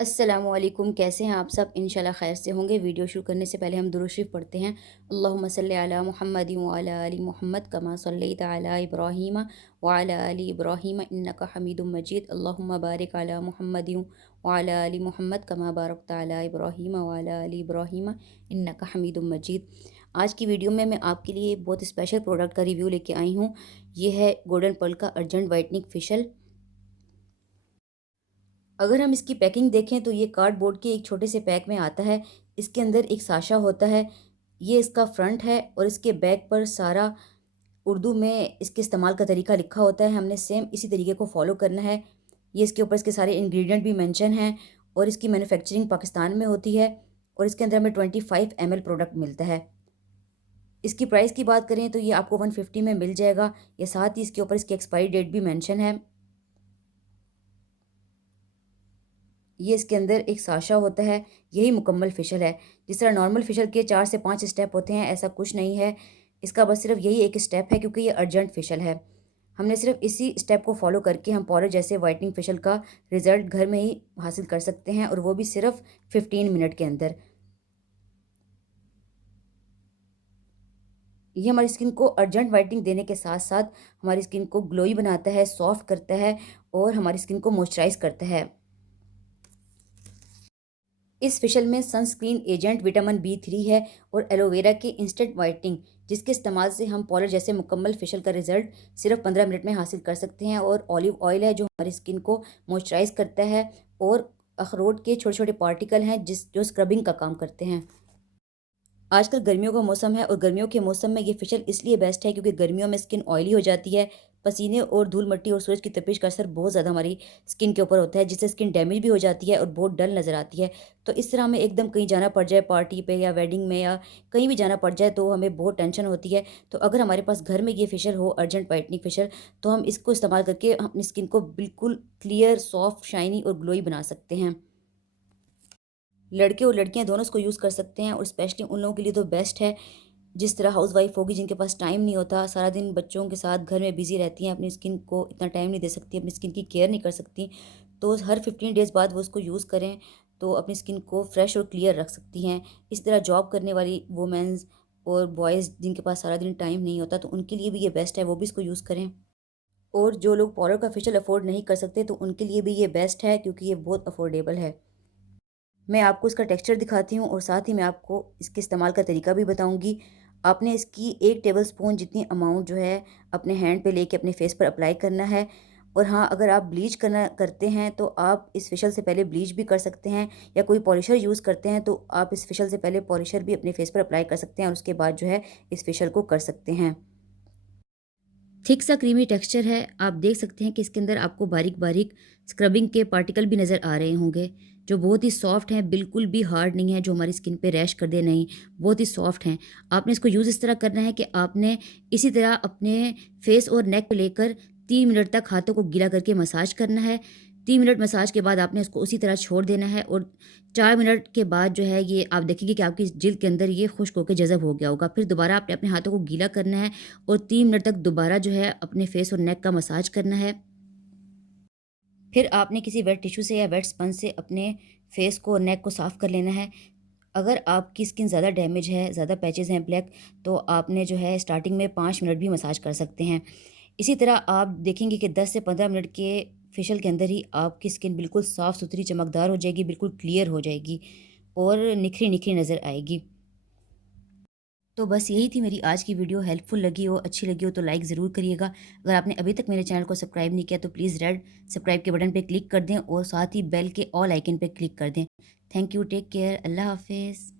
अस्सलामुअलैकुम, कैसे हैं आप सब? इंशाल्लाह खैर से होंगे। वीडियो शुरू करने से पहले हम दुरूद शरीफ पढ़ते हैं। अल्लाहुम्मा सल्लि अला मुहम्मदिन व अला आलि मुहम्मद कमा सल्लैता अला इब्राहीम व अला आलि इब्राहीम इन्नका हमीदुम मजीद। अल्लाहुम्मा बारिक अला मुहम्मदिन व अला आलि मुहम्मद कमा बारकता अला इब्राहीम व अला आलि इब्राहीम इन्नका हमीदुम मजीद। आज की वीडियो में मैं आपके लिए बहुत स्पेशल प्रोडक्ट का रिव्यू लेके आई हूँ। ये है गोल्डन पर्ल का अर्जेंट वाइटनिंग फेशियल। अगर हम इसकी पैकिंग देखें तो ये कार्डबोर्ड के एक छोटे से पैक में आता है। इसके अंदर एक साशा होता है। ये इसका फ्रंट है और इसके बैक पर सारा उर्दू में इसके इस्तेमाल का तरीका लिखा होता है। हमने सेम इसी तरीके को फॉलो करना है। ये इसके ऊपर इसके सारे इंग्रेडिएंट भी मेंशन हैं और इसकी मैन्युफैक्चरिंग पाकिस्तान में होती है और इसके अंदर हमें 25 ml प्रोडक्ट मिलता है। इसकी प्राइस की बात करें तो ये आपको 150 में मिल जाएगा। ये साथ ही इसके ऊपर इसकी एक्सपायरी डेट भी मेंशन है। ये इसके अंदर एक साशा होता है। यही मुकम्मल फ़ेशियल है। जिस तरह नॉर्मल फ़ेशियल के 4 से 5 स्टेप होते हैं, ऐसा कुछ नहीं है। इसका बस सिर्फ यही एक स्टेप है क्योंकि ये अर्जेंट फ़ेशियल है। हमने सिर्फ इसी स्टेप को फ़ॉलो करके हम पाउडर जैसे व्हाइटनिंग फ़ेशियल का रिज़ल्ट घर में ही हासिल कर सकते हैं और वो भी सिर्फ 15 मिनट के अंदर। ये हमारी स्किन को अर्जेंट व्हाइटनिंग देने के साथ-साथ हमारी स्किन को ग्लोई बनाता है, सॉफ्ट करता है और हमारी स्किन को मॉइस्चराइज़ करता है। इस फेशियल में सनस्क्रीन एजेंट विटामिन बी 3 है और एलोवेरा की इंस्टेंट वाइटनिंग, जिसके इस्तेमाल से हम पाउडर जैसे मुकम्मल फेशियल का रिजल्ट सिर्फ 15 मिनट में हासिल कर सकते हैं। और ऑलिव ऑयल है जो हमारी स्किन को मॉइस्चराइज करता है और अखरोट के छोटे छोटे पार्टिकल हैं जो स्क्रबिंग का काम करते हैं। आजकल गर्मियों का मौसम है और गर्मियों के मौसम में ये फेशियल इसलिए बेस्ट है क्योंकि गर्मियों में स्किन ऑयली हो जाती है। पसीने और धूल मिट्टी और सूरज की तपिश का असर बहुत ज़्यादा हमारी स्किन के ऊपर होता है, जिससे स्किन डैमेज भी हो जाती है और बहुत डल नज़र आती है। तो इस तरह हमें एकदम कहीं जाना पड़ जाए पार्टी पे या वेडिंग में या कहीं भी जाना पड़ जाए तो हमें बहुत टेंशन होती है। तो अगर हमारे पास घर में ये फेशियल हो, अर्जेंट वाइटनिंग फेशियल, तो हम इसको इस्तेमाल करके अपनी स्किन को बिल्कुल क्लियर, सॉफ्ट, शाइनी और ग्लोई बना सकते हैं। लड़के और लड़कियां दोनों इसको यूज़ कर सकते हैं और स्पेशली उन लोगों के लिए तो बेस्ट है जिस तरह हाउस वाइफ होगी जिनके पास टाइम नहीं होता, सारा दिन बच्चों के साथ घर में बिजी रहती हैं, अपनी स्किन को इतना टाइम नहीं दे सकती, अपनी स्किन की केयर नहीं कर सकती। तो हर 15 डेज़ बाद वो उसको यूज़ करें तो अपनी स्किन को फ्रेश और क्लियर रख सकती हैं। इस तरह जॉब करने वाली वुमेंस और बॉयज़ जिनके पास सारा दिन टाइम नहीं होता तो उनके लिए भी ये बेस्ट है, वो भी इसको यूज़ करें। और जो लोग पाउडर का फेशियल अफोर्ड नहीं कर सकते तो उनके लिए भी ये बेस्ट है क्योंकि ये बहुत अफोर्डेबल है। मैं आपको इसका टेक्सचर दिखाती हूँ और साथ ही मैं आपको इसके इस्तेमाल का तरीका भी बताऊँगी। आपने इसकी 1 टेबलस्पून जितनी अमाउंट जो है अपने हैंड पे लेके अपने फेस पर अप्लाई करना है। और हाँ, अगर आप ब्लीच करते हैं तो आप इस फेशियल से पहले ब्लीच भी कर सकते हैं या कोई पॉलिशर यूज़ करते हैं तो आप इस फेशियल से पहले पॉलिशर भी अपने फेस पर अप्लाई कर सकते हैं और उसके बाद जो है इस फेशियल को कर सकते हैं। थिक सा क्रीमी टेक्सचर है। आप देख सकते हैं कि इसके अंदर आपको बारीक-बारीक स्क्रबिंग के पार्टिकल भी नज़र आ रहे होंगे, जो बहुत ही सॉफ्ट हैं, बिल्कुल भी हार्ड नहीं है, जो हमारी स्किन पे रैश कर दे, नहीं, बहुत ही सॉफ्ट हैं। आपने इसको यूज़ इस तरह करना है कि आपने इसी तरह अपने फेस और नेक पे लेकर 3 मिनट तक हाथों को गीला करके मसाज करना है। 3 मिनट मसाज के बाद आपने इसको उसी तरह छोड़ देना है और 4 मिनट के बाद जो है ये आप देखेंगे कि आपकी जिल्द के अंदर ये खुश्क होकर जज़ब हो गया होगा। फिर दोबारा आपने अपने हाथों को गीला करना है और 3 मिनट तक दोबारा जो है अपने फेस और नेक का मसाज करना है। फिर आपने किसी वेट टिश्यू से या वेट स्पंज से अपने फेस को और नेक को साफ़ कर लेना है। अगर आपकी स्किन ज़्यादा डैमेज है, ज़्यादा पैचेज़ हैं ब्लैक, तो आपने जो है स्टार्टिंग में 5 मिनट भी मसाज कर सकते हैं। इसी तरह आप देखेंगे कि 10 से 15 मिनट के फेशियल के अंदर ही आपकी स्किन बिल्कुल साफ़-सुथरी, चमकदार हो जाएगी, बिल्कुल क्लियर हो जाएगी और निखरी-निखरी नज़र आएगी। तो बस यही थी मेरी आज की वीडियो। हेल्पफुल लगी हो, अच्छी लगी हो तो लाइक ज़रूर करिएगा। अगर आपने अभी तक मेरे चैनल को सब्सक्राइब नहीं किया तो प्लीज़ रेड सब्सक्राइब के बटन पे क्लिक कर दें और साथ ही बेल के ऑल आइकन पे क्लिक कर दें। थैंक यू, टेक केयर, अल्लाह हाफ़िज़।